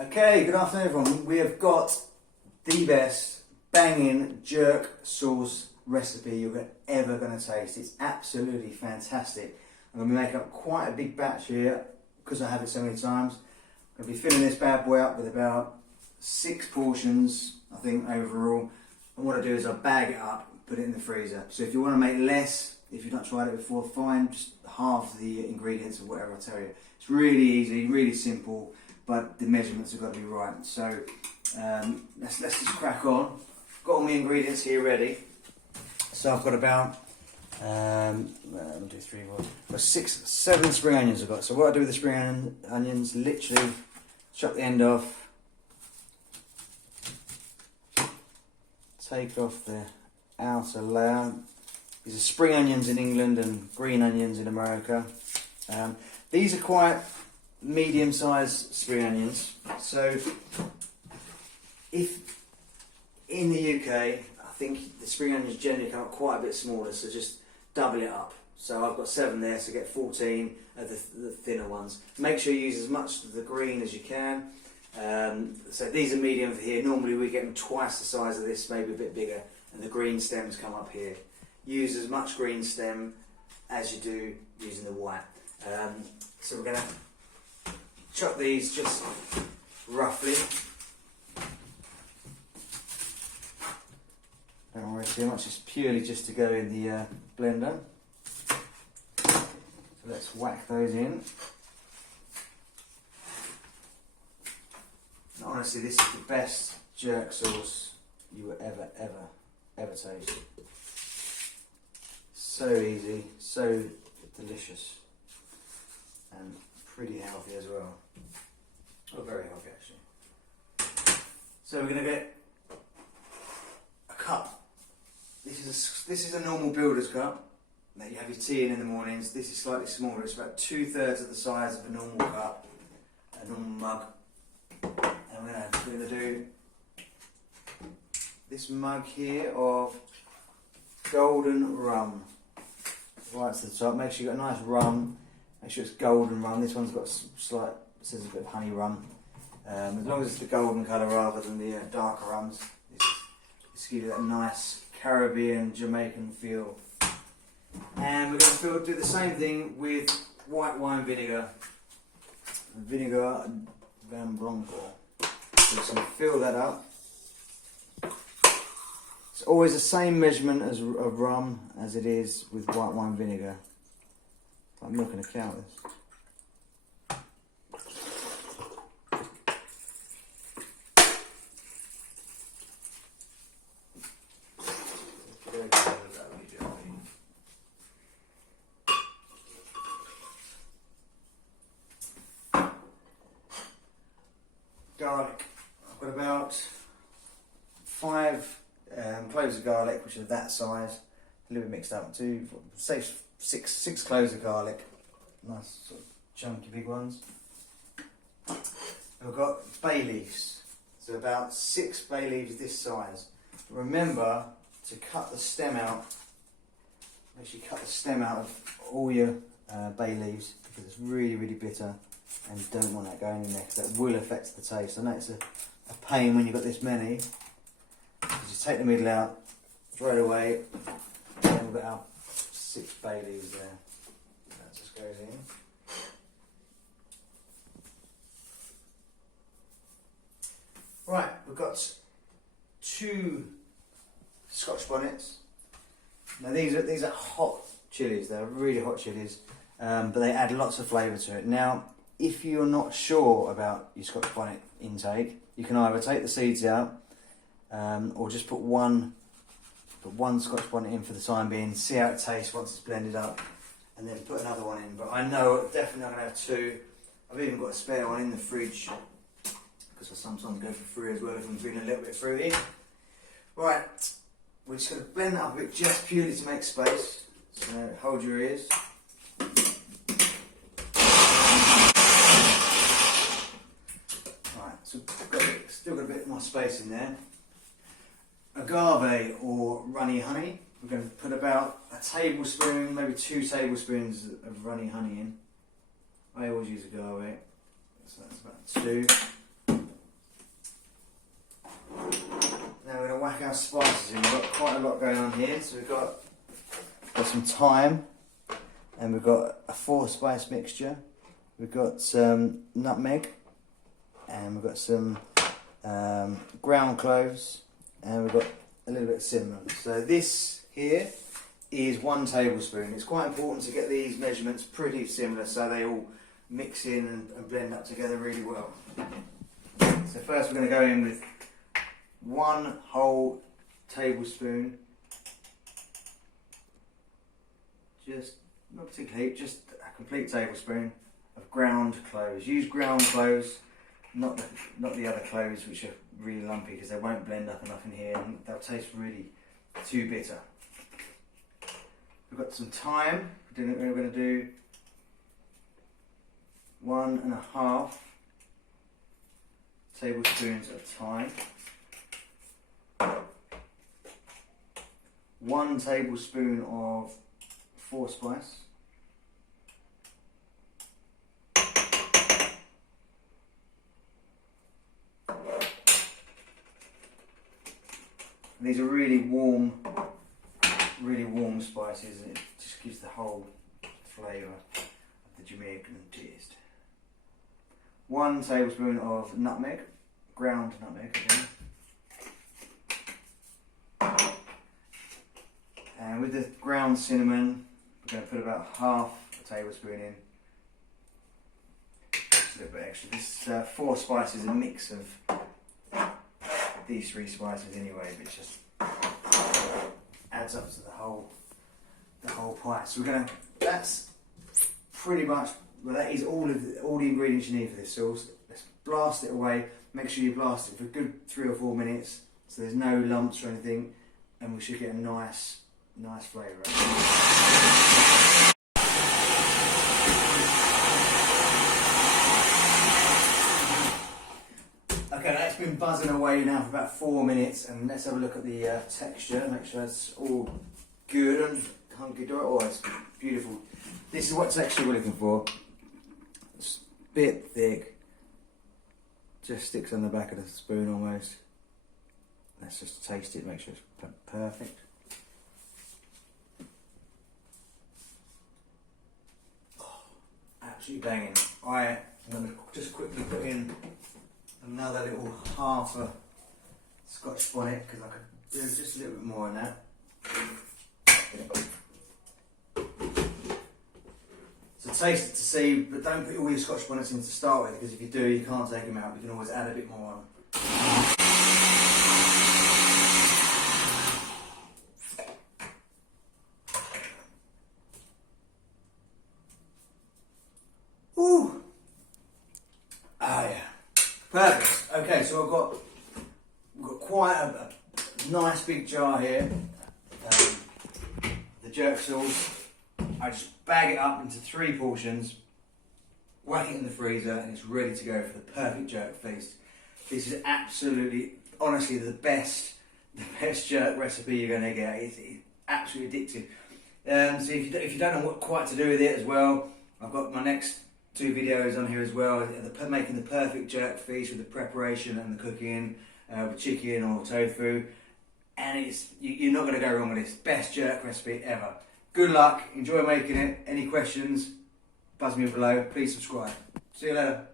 Okay, good afternoon everyone. We have got the best banging jerk sauce recipe you're ever going to taste. It's absolutely fantastic. I'm going to be making up quite a big batch here because I have it so many times. I'm going to be filling this bad boy up with about 6 portions, I think, overall. And what I do is I bag it up, put it in the freezer. So if you want to make less, if you've not tried it before, fine, just half the ingredients of whatever I tell you. It's really easy, really simple, but the measurements have got to be right. So let's just crack on. Got all my ingredients here ready. So I've got about, let me do 3 more. Got 7 spring onions I've got. So what I do with the spring onions, literally chop the end off, take off the outer layer. These are spring onions in England and green onions in America. These are quite medium-sized spring onions. So if in the UK, I think the spring onions generally come up quite a bit smaller, so just double it up. So I've got 7 there, so get 14 of the thinner ones. Make sure you use as much of the green as you can. So these are medium for here. Normally we get them twice the size of this, maybe a bit bigger, and the green stems come up here. Use as much green stem as you do using the white. So we're going to chop these just roughly. Don't worry too much, it's purely just to go in the blender. So let's whack those in. And honestly, this is the best jerk sauce you will ever taste. So easy, so delicious, and pretty healthy as well. Oh, very healthy actually. So we're going to get a cup. This is a normal builder's cup that you have your tea in the mornings. This is slightly smaller. It's about 2/3 of the size of a normal cup, a normal mug. And we're going to do this mug here of golden rum. Right to the top. Make sure you've got a nice rum. Make sure it's golden rum. This one's got slight, says a bit of honey rum. As long as it's the golden colour rather than the darker rums. This gives you that nice Caribbean, Jamaican feel. And we're going to do the same thing with white wine vinegar. Vinegar Van Blanco. So just going to fill that up. It's always the same measurement as of rum as it is with white wine vinegar. I'm not going to count this. Garlic. I've got about 5 cloves of garlic, which are that size, a little bit mixed up. Say 6 cloves of garlic, nice sort of chunky big ones. I've got bay leaves, so about 6 bay leaves this size. Remember to cut the stem out. Make sure you cut the stem out of all your bay leaves because it's really bitter, and you don't want that going in there because that will affect the taste. I know it's a pain when you've got this many. Just take the middle out, throw it away, and we've got our 6 bay leaves there. That just goes in. Right, we've got 2 Scotch bonnets. Now these are hot chilies. They're really hot chilies, but they add lots of flavour to it. Now, if you're not sure about your Scotch bonnet intake, you can either take the seeds out, or just put one Scotch bonnet in for the time being, see how it tastes once it's blended up, and then put another one in. But I know definitely I'm going to have 2. I've even got a spare one in the fridge, because I sometimes go for free as well if I'm feeling a little bit fruity. Right, we're just going to blend that up a bit, just purely to make space. So hold your ears. Right, so still got a bit more space in there. Agave or runny honey. We're going to put about a tablespoon, maybe 2 tablespoons of runny honey in. I always use agave, so that's about 2. our spices in. We've got quite a lot going on here. So we've got some thyme, and we've got a 4-spice mixture. We've got some nutmeg, and we've got some ground cloves, and we've got a little bit of cinnamon. So this here is 1 tablespoon. It's quite important to get these measurements pretty similar so they all mix in and blend up together really well. So first we're going to go in with 1 whole tablespoon, just not particularly, just a complete tablespoon of ground cloves. Use ground cloves, not the other cloves which are really lumpy, because they won't blend up enough in here and they'll taste really too bitter. We've got some thyme. We're going to do 1.5 tablespoons of thyme, 1 tablespoon of 4-spice, these are really warm spices, and it just gives the whole flavour of the Jamaican taste. 1 tablespoon of nutmeg, ground nutmeg again. And with the ground cinnamon, we're going to put about 1/2 tablespoon in. Just a little bit extra. This 4 spices is a mix of these 3 spices anyway, but it just adds up to the whole pie. So that's pretty much, well, that is all the ingredients you need for this sauce. Let's blast it away. Make sure you blast it for a good 3 or 4 minutes so there's no lumps or anything, and we should get a nice flavour. Okay, that's been buzzing away now for about 4 minutes, and let's have a look at the texture. Make sure it's all good and hunky-dory. Oh, it's beautiful. This is what texture we're looking for. It's a bit thick. Just sticks on the back of the spoon almost. Let's just taste it, make sure it's perfect. Oh, absolutely banging. I'm going to just quickly put in another little 1/2 Scotch bonnet, because I could do just a little bit more on that. So taste it to see, but don't put all your Scotch bonnets in to start with, because if you do, you can't take them out. You can always add a bit more on. Ooh! Ah, yeah. Perfect. Okay, so we've got quite a nice big jar here. The jerk sauce. I just bag it up into 3 portions, whack it in the freezer, and it's ready to go for the perfect jerk feast. This is absolutely, honestly, the best jerk recipe you're going to get. It's absolutely addictive. So if you don't know what quite to do with it as well, I've got my next 2 videos on here as well, making the perfect jerk feast with the preparation and the cooking with chicken or tofu, and you're not going to go wrong with this. Best jerk recipe ever. Good luck, enjoy making it. Any questions, buzz me below. Please subscribe. See you later.